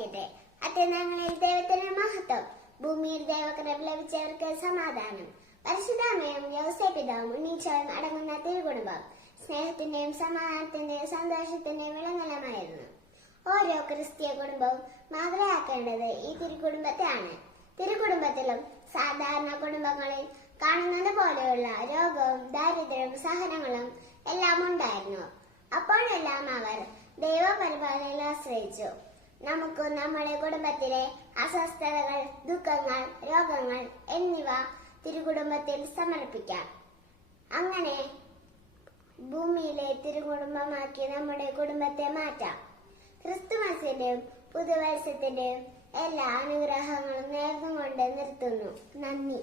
ഉണ്ടായിരിക്കട്ടെ. അത്യുന്നതങ്ങളിൽ ദൈവത്തിന് മഹത്വം, ഭൂമിയിൽ ദൈവകൃപ ലഭിച്ചവർക്ക് സമാധാനം. പരിശുദ്ധാമയും യോസേപ്പിതാവും ഉണ്ണീശോയും അടങ്ങുന്ന തിരുകുടുംബം സ്നേഹത്തിന്റെയും സമാധാനത്തിന്റെയും സന്തോഷത്തിന്റെയും വിളങ്ങലമായിരുന്നു. ഓരോ ക്രിസ്തീയ കുടുംബവും മാതൃകയാക്കേണ്ടത് ഈ തിരുകുടുംബത്തെയാണ്. തിരുകുടുംബത്തിലും സാധാരണ കുടുംബങ്ങളിൽ കാണുന്നത് പോലെയുള്ള രോഗവും ദാരിദ്ര്യവും സഹനങ്ങളും എല്ലാം ഉണ്ടായിരുന്നു. അപ്പോഴെല്ലാം അവർ ദൈവപരിപാലനയിൽ ആശ്രയിച്ചു. നമുക്ക് നമ്മുടെ കുടുംബത്തിലെ അസ്വസ്ഥതകൾ, ദുഃഖങ്ങൾ, രോഗങ്ങൾ എന്നിവ തിരുകുടുംബത്തിൽ സമർപ്പിക്കാം. അങ്ങനെ ഭൂമിയിലെ തിരുകുടുംബമാക്കി നമ്മുടെ കുടുംബത്തെ മാറ്റാം. ക്രിസ്തുമസിന്റെയും പുതുവത്സരത്തിന്റെയും എല്ലാ അനുഗ്രഹങ്ങളും നേർന്നുകൊണ്ട് നിർത്തുന്നു. നന്ദി.